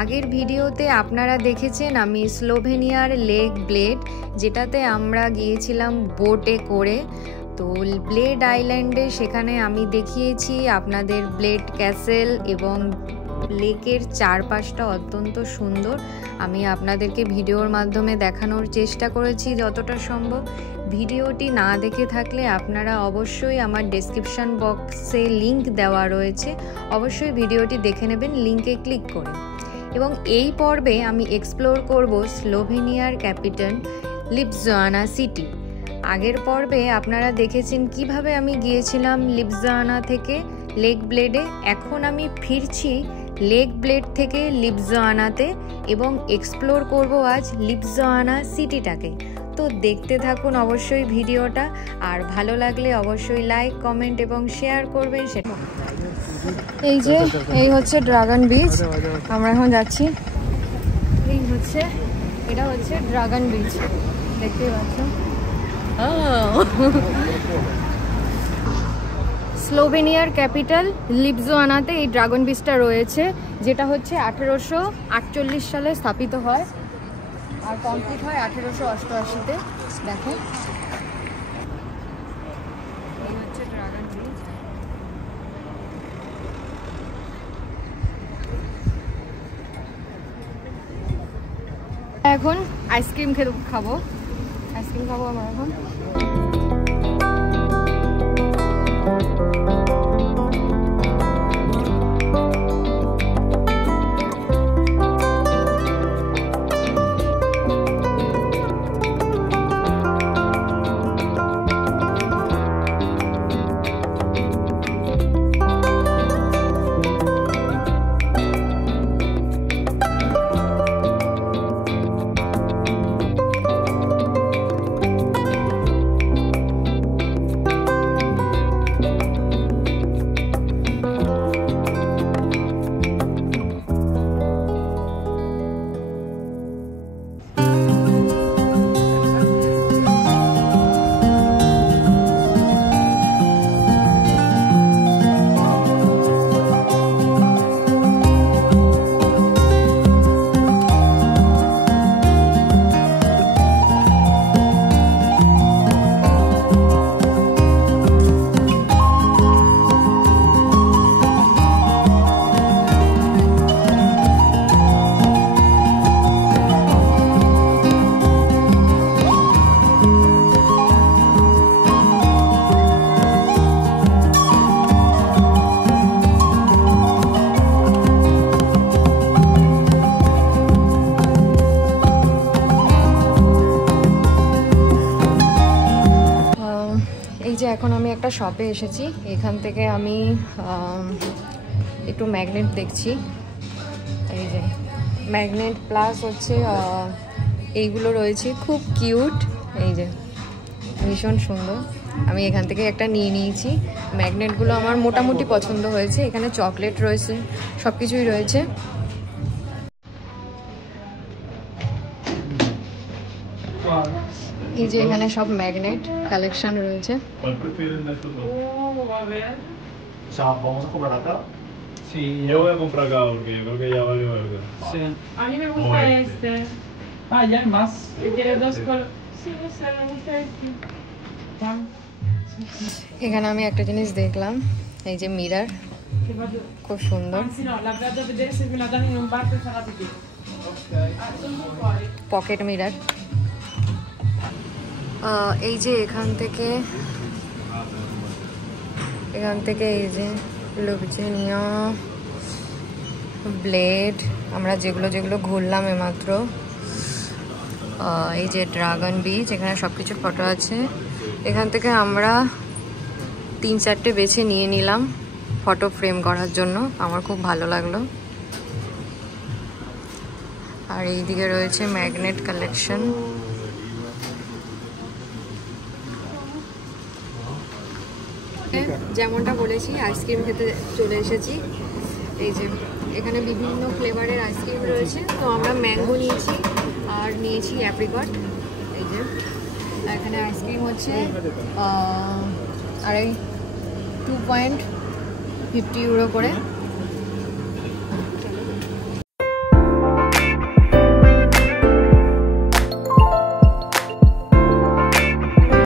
আগের ভিডিওতে আপনারা দেখেছেন আমি স্লোভেনিয়ার লেক ব্লেড, যেটাতে আমরা গিয়েছিলাম বোটে করে। তো ব্লেড আইল্যান্ডে সেখানে আমি দেখিয়েছি আপনাদের ব্লেড ক্যাসেল এবং লেকের চারপাশটা অত্যন্ত সুন্দর। আমি আপনাদেরকে ভিডিওর মাধ্যমে দেখানোর চেষ্টা করেছি যতটা সম্ভব। ভিডিওটি না দেখে থাকলে আপনারা অবশ্যই আমার ডেসক্রিপশন বক্সে লিংক দেওয়া রয়েছে, অবশ্যই ভিডিওটি দেখে নেবেন লিংকে ক্লিক করে। এবং এই পর্বে আমি এক্সপ্লোর করব স্লোভেনিয়ার ক্যাপিটাল লিপজানা সিটি। আগের পর্বে আপনারা দেখেছেন কিভাবে আমি গিয়েছিলাম লিপজানা থেকে লেক ব্লেডে। এখন আমি ফিরছি লেক ব্লেড থেকে লিপজানাতে এবং এক্সপ্লোর করব আজ লিপজানা সিটিটাকে। তো দেখতে থাকুন অবশ্যই ভিডিওটা, আর ভালো লাগলে অবশ্যই লাইক, কমেন্ট এবং শেয়ার করবেন। সেটা এই হচ্ছে ড্রাগন বিচ, আমরা এখন যাচ্ছি। এটা হচ্ছে ড্রাগন বিচ, দেখতেই পাচ্ছ। স্লোভেনিয়ার ক্যাপিটাল লিপজানাতে এই ড্রাগন বিচটা রয়েছে, যেটা হচ্ছে 1848 সালে স্থাপিত হয় আর কমপ্লিট হয় 1888-তে। দেখো এই হচ্ছে ড্রাগন বিচ। এখন আইসক্রিম খাবো আমরা এখন। এখন আমি একটা শপে এসেছি, এখান থেকে আমি একটু ম্যাগনেট দেখছি। এই যে ম্যাগনেট প্লাস হচ্ছে এইগুলো রয়েছে, খুব কিউট, এই যে ভীষণ সুন্দর। আমি এখান থেকে একটা নিয়ে নিয়েছি। ম্যাগনেটগুলো আমার মোটামুটি পছন্দ হয়েছে। এখানে চকলেট রয়েছে, সব কিছুই রয়েছে। এই যে এখানে সব ম্যাগনেট কালেকশন রয়েছে। ¿Vamos a comprar acá? Sí, yo voy a comprar acá porque yo creo que ya valió algo. Sí. A mí me gusta este. Ah, ya hay más. Que tiene dos colores. Sí, no sé, me gusta este. এখানে আমি একটা জিনিস দেখলাম, এই যে mirror, খুব সুন্দর। Pocket mirror. এই যে এখান থেকে এই যে লুবজেনিয়া ব্লেড, আমরা যেগুলো ঘুরলাম এমাত্র। এই যে ড্রাগন বিচ, এখানে সব কিছু ফটো আছে। এখান থেকে আমরা 3-4টে বেছে নিয়ে নিলাম ফটো ফ্রেম করার জন্য, আমার খুব ভালো লাগলো। আর এইদিকে রয়েছে ম্যাগনেট কালেকশন। যেমনটা বলেছি, আইসক্রিম খেতে চলে এসেছি। এই যে এখানে বিভিন্ন ফ্লেভারের আইসক্রিম রয়েছে। তো আমরা ম্যাঙ্গো নিয়েছি আর নিয়েছি অ্যাপ্রিকট। এই যে এখানে আইসক্রিম হচ্ছে আর এই 2.50 ইউরো করে।